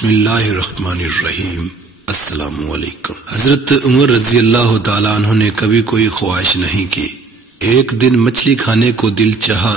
بسم اللہ الرحمن الرحیم۔ السلام علیکم۔ حضرت عمر رضی اللہ تعالیٰ عنہ نے کبھی کوئی خواہش نہیں کی۔ ایک دن مچھلی کھانے کو دل چاہا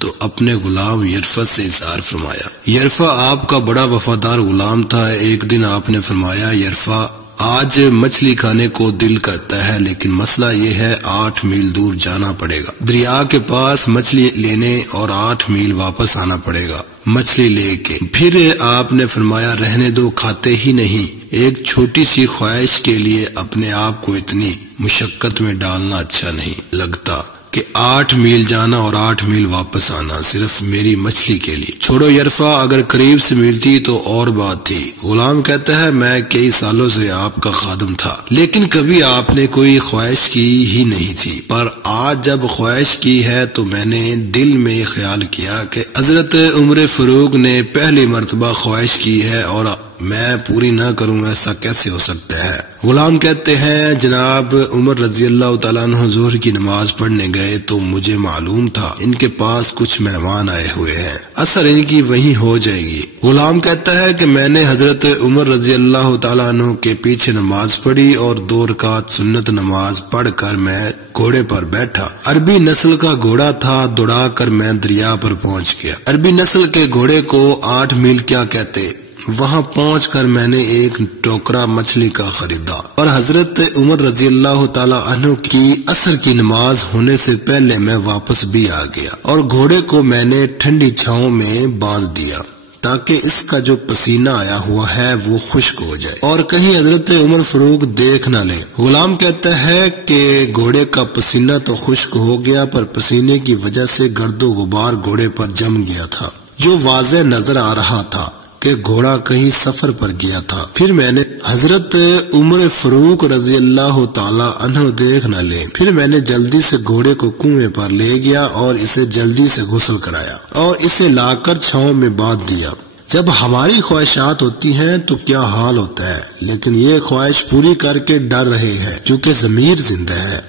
تو اپنے غلام یرفع سے اظہار فرمایا۔ یرفع آپ کا بڑا وفادار غلام تھا۔ ایک دن آپ نے فرمایا، یرفع آج مچھلی کھانے کو دل کرتا ہے، لیکن مسئلہ یہ ہے 8 میل دور جانا پڑے گا، دریا کے پاس مچھلی لینے، اور 8 میل واپس آنا پڑے گا مچھلی لے کے۔ پھر آپ نے فرمایا، رہنے دو، کھاتے ہی نہیں۔ ایک چھوٹی سی خواہش کے لیے اپنے آپ کو اتنی مشقت میں ڈالنا اچھا نہیں لگتا کہ 8 میل جانا اور 8 میل واپس آنا صرف میری مچھلی کے لیے۔ چھوڑو یرفع، اگر قریب سے ملتی تو اور بات تھی۔ غلام کہتا ہے، میں کئی سالوں سے آپ کا خادم تھا، لیکن کبھی آپ نے کوئی خواہش کی ہی نہیں تھی، پر آج جب خواہش کی ہے تو میں نے دل میں خیال کیا کہ حضرت عمر فاروق نے پہلی مرتبہ خواہش کی ہے اور میں پوری نہ کروں، ایسا کیسے ہو سکتا ہے؟ غلام کہتے ہیں، جناب عمر رضی اللہ تعالیٰ عنہ ظہر کی نماز پڑھنے گئے تو مجھے معلوم تھا ان کے پاس کچھ مہمان آئے ہوئے ہیں، اثر ان کی وہیں ہو جائے گی۔ غلام کہتا ہے کہ میں نے حضرت عمر رضی اللہ تعالیٰ عنہ کے پیچھے نماز پڑھی اور 2 رکعت سنت نماز پڑھ کر میں گھوڑے پر بیٹھا۔ عربی نسل کا گھوڑا تھا، دوڑا کر میں دریا پر پہنچ گیا۔ عربی نسل کے گھوڑے کو 8 میل کیا کہتے؟ وہاں پہنچ کر میں نے ایک ٹوکرا مچھلی کا خریدا اور حضرت عمر رضی اللہ تعالی عنہ کی عصر کی نماز ہونے سے پہلے میں واپس بھی آ گیا، اور گھوڑے کو میں نے ٹھنڈی چھاؤں میں باندھ دیا تاکہ اس کا جو پسینہ آیا ہوا ہے وہ خشک ہو جائے اور کہیں حضرت عمر فاروق دیکھ نہ لیں۔ غلام کہتا ہے کہ گھوڑے کا پسینہ تو خشک ہو گیا، پر پسینے کی وجہ سے گرد و غبار گھوڑے پر جم گیا تھا، جو واضح نظر آ رہا تھا کہ گھوڑا کہیں سفر پر گیا تھا۔ پھر میں نے حضرت عمر فاروق رضی اللہ تعالی عنہ دیکھ نہ لے، پھر میں نے جلدی سے گھوڑے کو کنویں پر لے گیا اور اسے جلدی سے غسل کرایا اور اسے لا کر چھاؤں میں باندھ دیا۔ جب ہماری خواہشات ہوتی ہیں تو کیا حال ہوتا ہے، لیکن یہ خواہش پوری کر کے ڈر رہے ہیں کیونکہ ضمیر زندہ ہے۔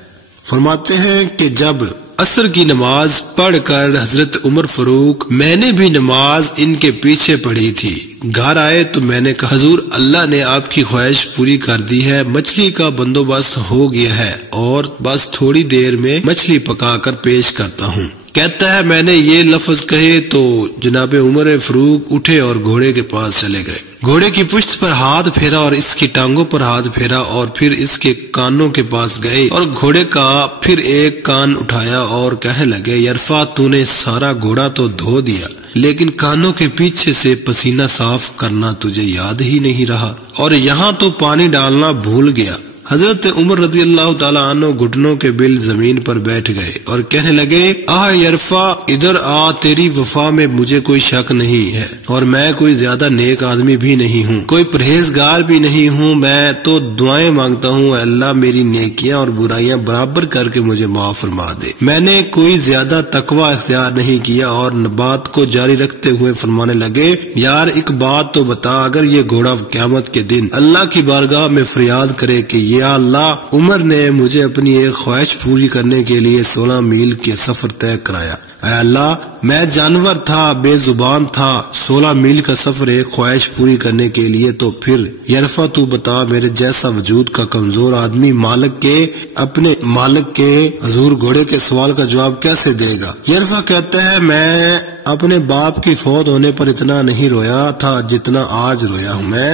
فرماتے ہیں کہ جب عصر کی نماز پڑھ کر حضرت عمر فاروق، میں نے بھی نماز ان کے پیچھے پڑھی تھی، گھر آئے تو میں نے کہا، حضور اللہ نے آپ کی خواہش پوری کر دی ہے، مچھلی کا بندوبست ہو گیا ہے اور بس تھوڑی دیر میں مچھلی پکا کر پیش کرتا ہوں۔ کہتا ہے، میں نے یہ لفظ کہے تو جناب عمر فاروق اٹھے اور گھوڑے کے پاس چلے گئے، گھوڑے کی پشت پر ہاتھ پھیرا اور اس کی ٹانگوں پر ہاتھ پھیرا اور پھر اس کے کانوں کے پاس گئے اور گھوڑے کا پھر ایک کان اٹھایا اور کہنے لگے، یرفع تو نے سارا گھوڑا تو دھو دیا، لیکن کانوں کے پیچھے سے پسینہ صاف کرنا تجھے یاد ہی نہیں رہا، اور یہاں تو پانی ڈالنا بھول گیا۔ حضرت عمر رضی اللہ تعالیٰ عنہ گھٹنوں کے بل زمین پر بیٹھ گئے اور کہنے لگے، یرفع ادھر آ، تیری وفا میں مجھے کوئی شک نہیں ہے اور میں کوئی زیادہ نیک آدمی بھی نہیں ہوں، کوئی پرہیزگار بھی نہیں ہوں، میں تو دعائیں مانگتا ہوں، اے اللہ میری نیکیاں اور برائیاں برابر کر کے مجھے معاف فرما دے۔ میں نے کوئی زیادہ تقوی اختیار نہیں کیا، اور بات کو جاری رکھتے ہوئے فرمانے لگے، یار ایک بات تو بتا، اگر یہ گھوڑا قیامت کے دن اللہ کی بارگاہ میں فریاد کرے کہ یا اللہ عمر نے مجھے اپنی ایک خواہش پوری کرنے کے لیے 16 میل کے سفر طے کرایا، اے اللہ میں جانور تھا، بے زبان تھا، 16 میل کا سفر ایک خواہش پوری کرنے کے لیے، تو پھر یرفع تو بتا، میرے جیسا وجود کا کمزور آدمی اپنے مالک کے حضور گھوڑے کے سوال کا جواب کیسے دے گا؟ یرفع کہتا ہے، میں اپنے باپ کی فوت ہونے پر اتنا نہیں رویا تھا جتنا آج رویا ہوں۔ میں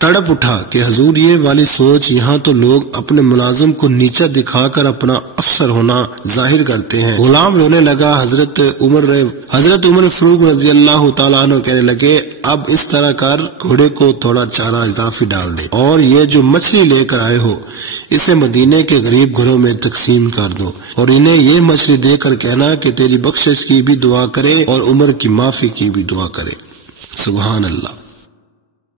تڑپ اٹھا کہ حضور یہ والی سوچ، یہاں تو لوگ اپنے ملازم کو نیچا دکھا کر اپنا افسر ہونا ظاہر کرتے ہیں۔ غلام رونے لگا۔ حضرت عمر فاروق رضی اللہ تعالیٰ عنہ کہنے لگے، اب اس طرح کر، گھوڑے کو تھوڑا چارہ اضافی ڈال دے اور یہ جو مچھلی لے کر آئے ہو اسے مدینے کے غریب گھروں میں تقسیم کر دو، اور انہیں یہ مچھلی دے کر کہنا کہ تیری بخشش کی بھی دعا کرے اور عمر کی معافی کی بھی دعا کرے۔ سبحان اللہ۔